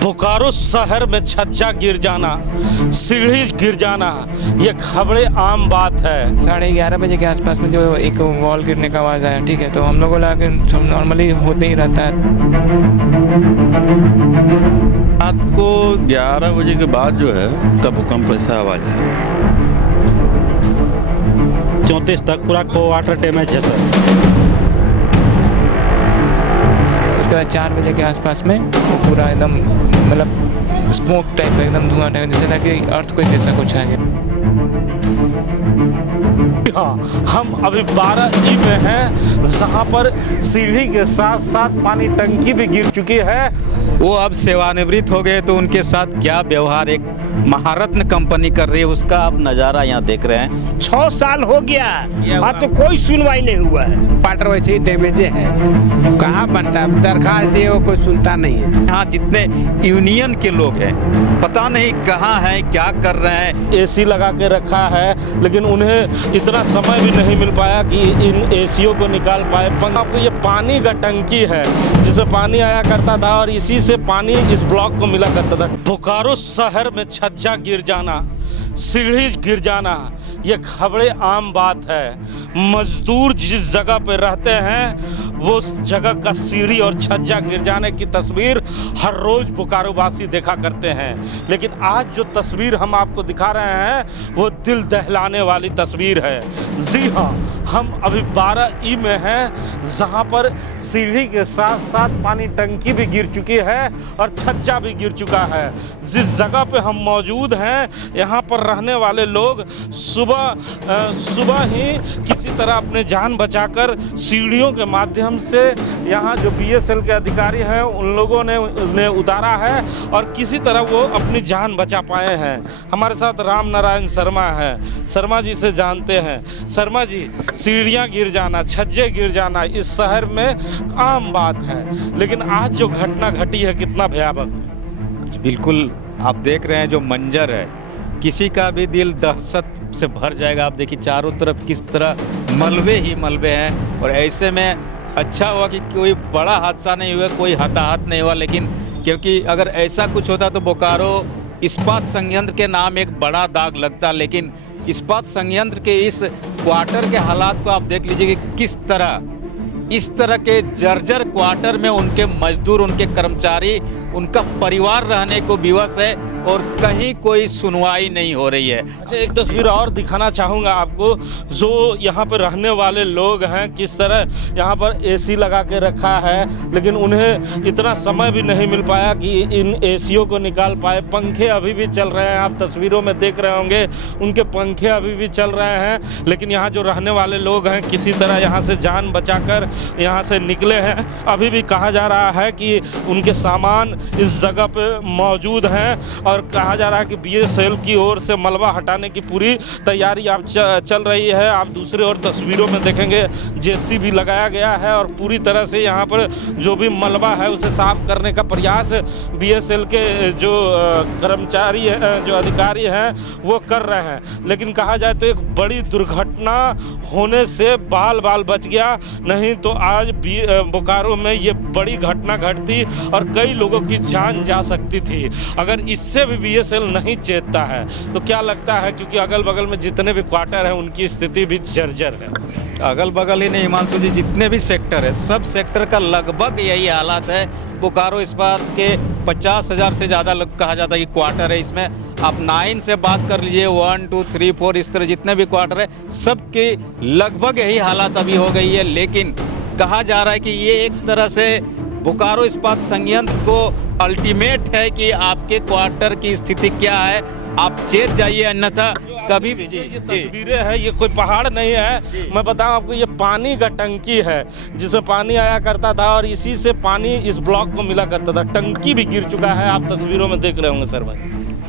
बोकारो शहर में छज्जा गिर जाना, सीढ़ी गिर जाना, ये खबरें आम बात है। 11:30 बजे के आसपास में जो एक वॉल गिरने का आवाज़ आया, ठीक है, तो हम लोगों को लगा कि नॉर्मली होते ही रहता है। रात को 11 बजे के बाद जो है तब भूकंप ऐसा आवाज़ है। 34 तक पूरा क्वार्टर डैमेज है सर। उसके बाद 4 बजे के आसपास में वो पूरा एकदम मतलब स्मोक टाइप का एकदम धुआं टाइप, जैसे लगे अर्थक्वेक जैसा कुछ आ गया। हाँ, हम अभी 12 में हैं, जहाँ पर सीढ़ी के साथ साथ पानी टंकी भी गिर चुकी है। वो अब सेवानिवृत्त हो गए तो उनके साथ क्या व्यवहार एक महारत्न कंपनी कर रही है उसका आप नज़ारा यहाँ देख रहे हैं। 6 साल हो गया, अब तो कोई सुनवाई नहीं हुआ है। वाटर वैसे ही डैमेज है, कहाँ बनता है, दरखास्त दिए वो कोई सुनता नहीं है। यहाँ जितने यूनियन के लोग हैं पता नहीं कहाँ हैं, क्या कर रहे हैं। एसी लगा के रखा है, लेकिन उन्हें इतना समय भी नहीं मिल पाया कि इन एसीओ को निकाल पाए। आपको ये पानी का टंकी है जिसमें पानी आया करता था और इसी से पानी इस ब्लॉक को मिला करता था। बोकारो शहर में छज्जा गिर जाना, सीढ़ी गिर जाना, ये खबरें आम बात है। मजदूर जिस जगह पे रहते हैं वो उस जगह का सीढ़ी और छज्जा गिर जाने की तस्वीर हर रोज बोकारो वासी देखा करते हैं। लेकिन आज जो तस्वीर हम आपको दिखा रहे हैं वो दिल दहलाने वाली तस्वीर है। जी हाँ, हम अभी 12 में हैं, जहाँ पर सीढ़ी के साथ साथ पानी टंकी भी गिर चुकी है और छज्जा भी गिर चुका है। जिस जगह पे हम मौजूद हैं यहाँ पर रहने वाले लोग सुबह ही किसी तरह अपने जान बचाकर सीढ़ियों के माध्यम से यहाँ जो बीएसएल के अधिकारी हैं उन लोगों ने उन्हें उतारा है और किसी तरह वो अपनी जान बचा पाए हैं। हमारे साथ राम नारायण शर्मा है। शर्मा जी से जानते हैं। शर्मा जी, सीढ़ियाँ गिर जाना, छज्जे गिर जाना इस शहर में आम बात है, लेकिन आज जो घटना घटी है कितना भयावह। बिल्कुल आप देख रहे हैं जो मंजर है, किसी का भी दिल दहशत से भर जाएगा। आप देखिए चारों तरफ किस तरह मलबे ही मलबे हैं और ऐसे में अच्छा हुआ कि कोई बड़ा हादसा नहीं हुआ, कोई हताहत नहीं हुआ। लेकिन क्योंकि अगर ऐसा कुछ होता तो बोकारो इस्पात संयंत्र के नाम एक बड़ा दाग लगता। लेकिन इस्पात संयंत्र के इस क्वार्टर के हालात को आप देख लीजिए कि किस तरह इस तरह के जर्जर क्वार्टर में उनके मजदूर, उनके कर्मचारी, उनका परिवार रहने को विवश है और कहीं कोई सुनवाई नहीं हो रही है। अच्छा, एक तस्वीर और दिखाना चाहूँगा आपको, जो यहाँ पर रहने वाले लोग हैं किस तरह यहाँ पर एसी लगा के रखा है, लेकिन उन्हें इतना समय भी नहीं मिल पाया कि इन एसीओ को निकाल पाए। पंखे अभी भी चल रहे हैं, आप तस्वीरों में देख रहे होंगे उनके पंखे अभी भी चल रहे हैं। लेकिन यहाँ जो रहने वाले लोग हैं किसी तरह यहाँ से जान बचाकर यहाँ से निकले हैं। अभी भी कहा जा रहा है कि उनके सामान इस जगह पे मौजूद हैं और कहा जा रहा है कि बीएसएल की ओर से मलबा हटाने की पूरी तैयारी आप चल रही है। आप दूसरी ओर तस्वीरों में देखेंगे जेसीबी लगाया गया है और पूरी तरह से यहाँ पर जो भी मलबा है उसे साफ करने का प्रयास बीएसएल के जो कर्मचारी हैं, जो अधिकारी हैं वो कर रहे हैं। लेकिन कहा जाए तो एक बड़ी दुर्घटना होने से बाल बच गया, नहीं तो आज बोकारो में ये बड़ी घटना घटती और कई लोगों की जान जा सकती थी अगर इससे भी बीएसएल नहीं चेतता है। तो क्या लगता है, क्योंकि अगल बगल में जितने भी क्वार्टर हैं उनकी स्थिति भी जर्जर है। अगल बगल ही नहीं हिमांशु जी, जितने भी सेक्टर है सब सेक्टर का लगभग यही हालात है। बोकारो इस्पात के 50,000 से ज़्यादा कहा जाता है कि क्वार्टर है। इसमें आप 9 से बात कर लीजिए, 1, 2, 3, 4 इस तरह जितने भी क्वार्टर है सबके लगभग यही हालात अभी हो गई है। लेकिन कहा जा रहा है कि ये एक तरह से बोकारो इस्पात संयंत्र को अल्टीमेट है कि आपके क्वार्टर की स्थिति क्या है, आप चेत जाइए, अन्यथा कभी भी। ये तस्वीरें हैं, ये कोई पहाड़ नहीं है। मैं बताऊं आपको, ये पानी का टंकी है जिसमें पानी आया करता था और इसी से पानी इस ब्लॉक को मिला करता था। टंकी भी गिर चुका है, आप तस्वीरों में देख रहे होंगे सर भाई।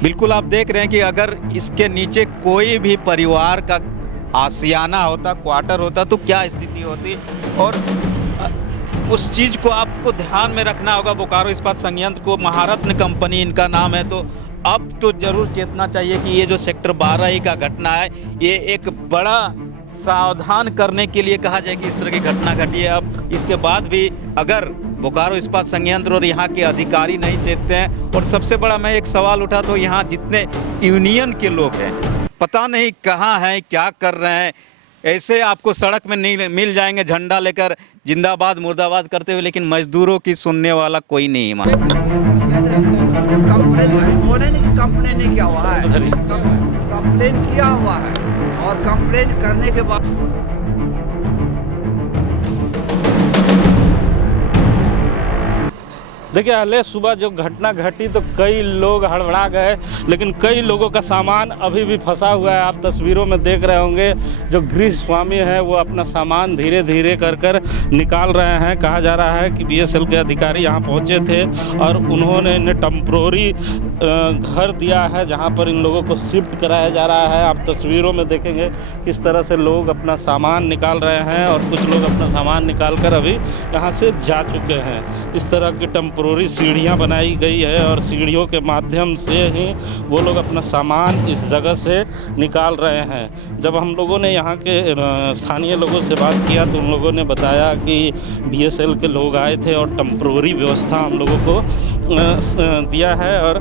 बिल्कुल आप देख रहे हैं कि अगर इसके नीचे कोई भी परिवार का आशियाना होता, क्वार्टर होता तो क्या स्थिति होती। और उस चीज़ को आपको ध्यान में रखना होगा। बोकारो इस्पात संयंत्र को महारत्न कंपनी इनका नाम है, तो अब तो जरूर चेतना चाहिए कि ये जो सेक्टर 12 का घटना है ये एक बड़ा सावधान करने के लिए कहा जाए कि इस तरह की घटना घटी है। अब इसके बाद भी अगर बोकारो इस्पात संयंत्र और यहाँ के अधिकारी नहीं चेतते हैं। और सबसे बड़ा मैं एक सवाल उठा तो यहाँ जितने यूनियन के लोग हैं पता नहीं कहाँ हैं, क्या कर रहे हैं। ऐसे आपको सड़क में नहीं मिल जाएंगे झंडा लेकर जिंदाबाद मुर्दाबाद करते हुए, लेकिन मजदूरों की सुनने वाला कोई नहीं मानता। बोले नहीं कि कंप्लेन नहीं किया हुआ है, कंप्लेन किया हुआ है और कंप्लेन करने के बाद देखिए हाले सुबह जो घटना घटी तो कई लोग हड़बड़ा गए, लेकिन कई लोगों का सामान अभी भी फंसा हुआ है। आप तस्वीरों में देख रहे होंगे जो गृह स्वामी हैं वो अपना सामान धीरे धीरे कर निकाल रहे हैं। कहा जा रहा है कि बीएसएल के अधिकारी यहाँ पहुँचे थे और उन्होंने इन्हें टेम्प्रोरी घर दिया है जहाँ पर इन लोगों को शिफ्ट कराया जा रहा है। आप तस्वीरों में देखेंगे किस तरह से लोग अपना सामान निकाल रहे हैं और कुछ लोग अपना सामान निकाल कर अभी यहाँ से जा चुके हैं। इस तरह की टेम्प्रोरी सीढ़ियाँ बनाई गई है और सीढ़ियों के माध्यम से ही वो लोग अपना सामान इस जगह से निकाल रहे हैं। जब हम लोगों ने यहाँ के स्थानीय लोगों से बात किया तो उन लोगों ने बताया कि बीएसएल के लोग आए थे और टेम्प्रोरी व्यवस्था हम लोगों को दिया है और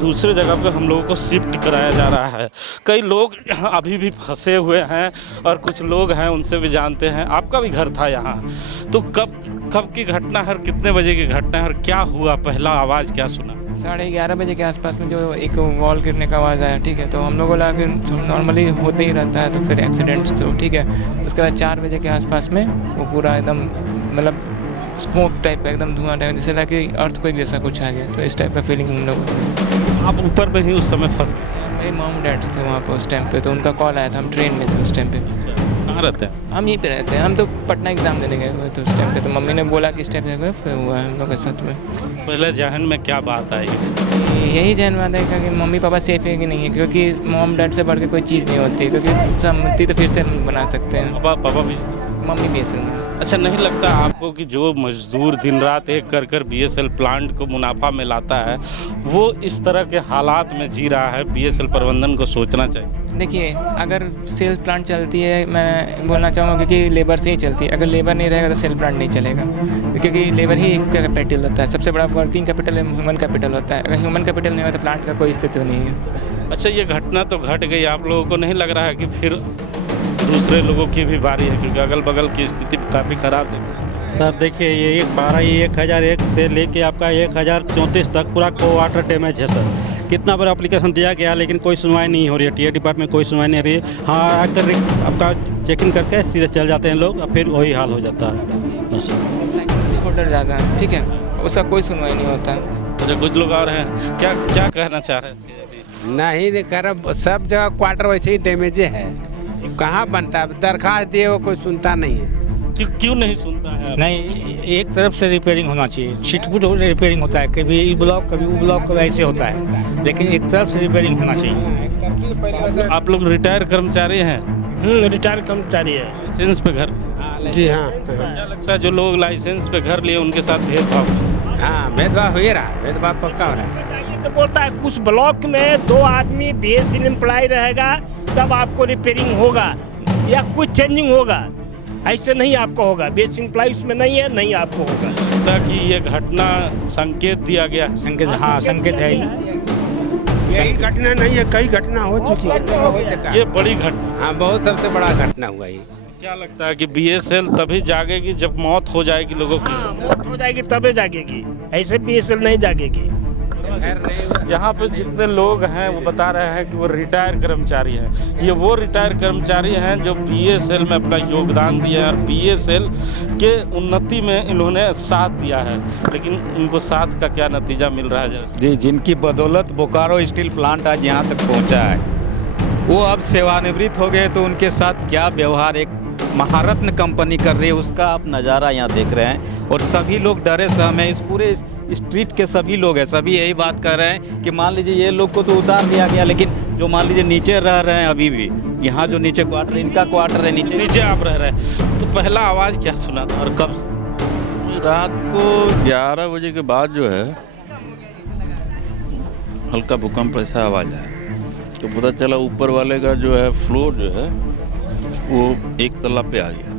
दूसरे जगह पे हम लोगों को शिफ्ट कराया जा रहा है। कई लोग अभी भी फंसे हुए हैं और कुछ लोग हैं उनसे भी जानते हैं। आपका भी घर था यहाँ, तो कब की घटना है, कितने बजे की घटना है और क्या हुआ, पहला आवाज़ क्या सुना? 11:30 बजे के आसपास में जो एक वॉल गिरने का आवाज़ आया, ठीक है। तो हम लोगों लगा कि नॉर्मली होते ही रहता है, तो फिर एक्सीडेंट्स तो ठीक है। उसके बाद 4 बजे के आसपास में वो पूरा एकदम मतलब स्मोक टाइप का एकदम धुआं टाइप, जैसे लगा कि अर्थक्वेक जैसा कुछ आ गया। तो इस टाइप का फीलिंग हम लोगों को। आप ऊपर में ही उस समय फंस? मेरे मॉम डैड्स थे वहाँ पर उस टाइम पे, तो उनका कॉल आया था। हम ट्रेन में थे उस टाइम पे। कहाँ रहते हैं? हम यहीं पे रहते हैं। हम तो पटना एग्ज़ाम देने गए हुए थे उस टाइम पे, तो मम्मी ने बोला कि इस टाइप से फिर हुआ है हम लोग के साथ में। पहले जहन में क्या बात आई? यही जहन में आता है कि मम्मी पापा सेफ है कि नहीं है, क्योंकि मॉम डैड से बढ़ के कोई चीज़ नहीं होती है, क्योंकि सहमति तो फिर से बना सकते हैं। पापा भी? मम्मी भी ऐसे। अच्छा, नहीं लगता आपको कि जो मजदूर दिन रात एक कर बीएसएल प्लांट को मुनाफा में लाता है वो इस तरह के हालात में जी रहा है? बीएसएल प्रबंधन को सोचना चाहिए। देखिए, अगर सेल प्लांट चलती है, मैं बोलना चाहूँगा कि लेबर से ही चलती है। अगर लेबर नहीं रहेगा तो सेल प्लांट नहीं चलेगा, क्योंकि लेबर ही एक कैपिटल होता है। सबसे बड़ा वर्किंग कैपिटल ह्यूमन कैपिटल होता है। अगर ह्यूमन कैपिटल नहीं होता तो प्लांट का कोई अस्तित्व नहीं है। अच्छा, ये घटना तो घट गई, आप लोगों को नहीं लग रहा है कि फिर दूसरे लोगों की भी बारी है, क्योंकि अगल बगल की स्थिति काफ़ी ख़राब है? सर देखिए, ये 1001 से लेके आपका 1034 तक पूरा को वाटर डैमेज है सर। कितना बड़ा एप्लीकेशन दिया गया लेकिन कोई सुनवाई नहीं हो रही है। टीए डिपार्टमेंट में कोई सुनवाई नहीं हो रही है। हाँ, आकर आपका चेकिंग करके सीधे चल जाते हैं लोग और फिर वही हाल हो जाता है बस। होल्डर ज़्यादा है, ठीक है, उसका कोई सुनवाई नहीं होता। अच्छा, कुछ लोग और हैं, क्या कहना चाह रहे हैं? नहीं कर, सब जगह क्वार्टर वैसे ही डैमेज है। कहाँ बनता है, दरखास्त दिए वो कोई सुनता नहीं है। क्यों नहीं सुनता है? नहीं, एक तरफ से रिपेयरिंग होना चाहिए। छिटपुट रिपेयरिंग होता है, कभी ई ब्लॉक कभी वो ब्लॉक, कभी ऐसे होता है, लेकिन एक तरफ से रिपेयरिंग होना चाहिए। आप लोग रिटायर कर्मचारी हैं? रिटायर कर्मचारी है। लाइसेंस पे घर? जी हाँ। क्या लगता है जो लोग लाइसेंस पे घर लिए उनके साथ भेदभाव? हाँ, भेदभाव हो ही रहा है, भेदभाव पक्का हो रहा है। तो बोलता है कुछ ब्लॉक में 2 आदमी बीएसएल एम्प्लॉय रहेगा तब आपको रिपेयरिंग होगा या कुछ चेंजिंग होगा, ऐसे नहीं आपको होगा। बीएसएल एम्प्लॉय उसमें नहीं है, नहीं आपको होगा। ताकि ये घटना संकेत दिया गया? संकेत, हाँ संकेत है। यही घटना नहीं है, कई घटना हो चुकी है। ये बड़ी घटना। हाँ, बहुत सबसे बड़ा घटना हुआ ये। क्या लगता है कि बीएसएल तभी जागेगी जब मौत हो जाएगी लोगों की? हाँ, मौत हो जाएगी तबे जागेगी, ऐसे बीएसएल नहीं जागेगी। यहाँ पे जितने लोग हैं वो बता रहे हैं कि वो रिटायर कर्मचारी हैं। ये वो रिटायर कर्मचारी हैं जो बीएसएल में अपना योगदान दिया है और बीएसएल के उन्नति में इन्होंने साथ दिया है, लेकिन उनको साथ का क्या नतीजा मिल रहा है? जी, जिनकी बदौलत बोकारो स्टील प्लांट आज यहाँ तक पहुँचा है, वो अब सेवानिवृत्त हो गए, तो उनके साथ क्या व्यवहार एक महारत्न कंपनी कर रही है उसका आप नज़ारा यहाँ देख रहे हैं। और सभी लोग डरे सहमे, इस पूरे स्ट्रीट के सभी लोग हैं, सभी यही बात कर रहे हैं कि मान लीजिए ये लोग को तो उतार दिया गया, लेकिन जो मान लीजिए नीचे रह रहे हैं अभी भी, यहाँ जो नीचे क्वार्टर, इनका क्वार्टर है नीचे आप रह रहे हैं, तो पहला आवाज़ क्या सुना था और कब? रात को 11 बजे के बाद जो है हल्का भूकंप ऐसा आवाज़ आया, तो पता चला ऊपर वाले का जो है फ्लोर जो है वो 1 तल्ला पे आ गया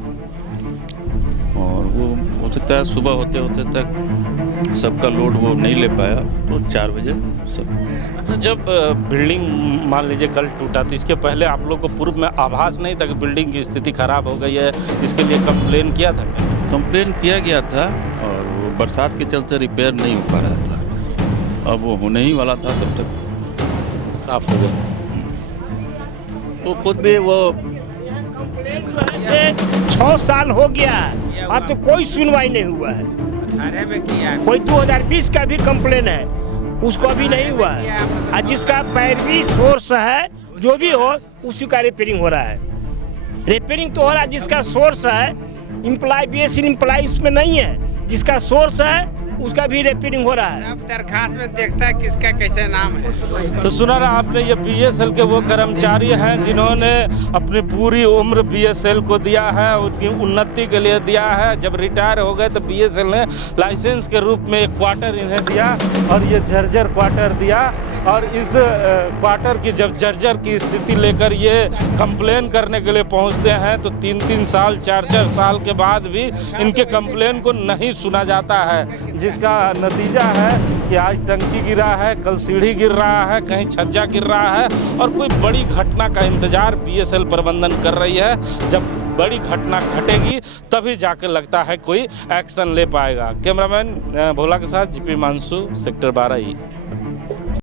और वो हो सकता है सुबह होते होते तक सबका लोड वो नहीं ले पाया, तो 4 बजे सब। अच्छा, जब बिल्डिंग मान लीजिए कल टूटा तो इसके पहले आप लोग को पूर्व में आभास नहीं था कि बिल्डिंग की स्थिति खराब हो गई है, इसके लिए कंप्लेन किया था? कंप्लेन किया गया था और वो बरसात के चलते रिपेयर नहीं हो पा रहा था। अब वो होने ही वाला था तब तक साफ हो गया। वो खुद भी वो 6 साल हो गया, अब तो कोई सुनवाई नहीं हुआ है। कोई 2020 का भी कंप्लेन है, उसको अभी नहीं हुआ है। और जिसका पैरवी सोर्स है जो भी हो उसी का रिपेयरिंग हो रहा है। रिपेयरिंग तो हो रहा है जिसका सोर्स है, इम्प्लाई BSc इम्प्लाई उसमें नहीं है, जिसका सोर्स है उसका भी रिपेयरिंग हो रहा है। अब दरखास्त में देखता है किसका कैसे नाम है। तो सुना रहा आपने, ये BSL के वो कर्मचारी हैं जिन्होंने अपनी पूरी उम्र BSL को दिया है, उनकी उन्नति के लिए दिया है। जब रिटायर हो गए तो BSL ने लाइसेंस के रूप में एक क्वार्टर इन्हें दिया और ये जर्जर क्वार्टर दिया। और इस क्वार्टर की जब जर्जर की स्थिति लेकर ये कंप्लेन करने के लिए पहुंचते हैं तो 3-3 साल 4-4 साल के बाद भी इनके कंप्लेन को नहीं सुना जाता है, जिसका नतीजा है कि आज टंकी गिरा है, कल सीढ़ी गिर रहा है, कहीं छज्जा गिर रहा है और कोई बड़ी घटना का इंतजार BSL प्रबंधन कर रही है। जब बड़ी घटना घटेगी तभी जाकर लगता है कोई एक्शन ले पाएगा। कैमरामैन भोला के साथ GP मानसू, सेक्टर 12 ही।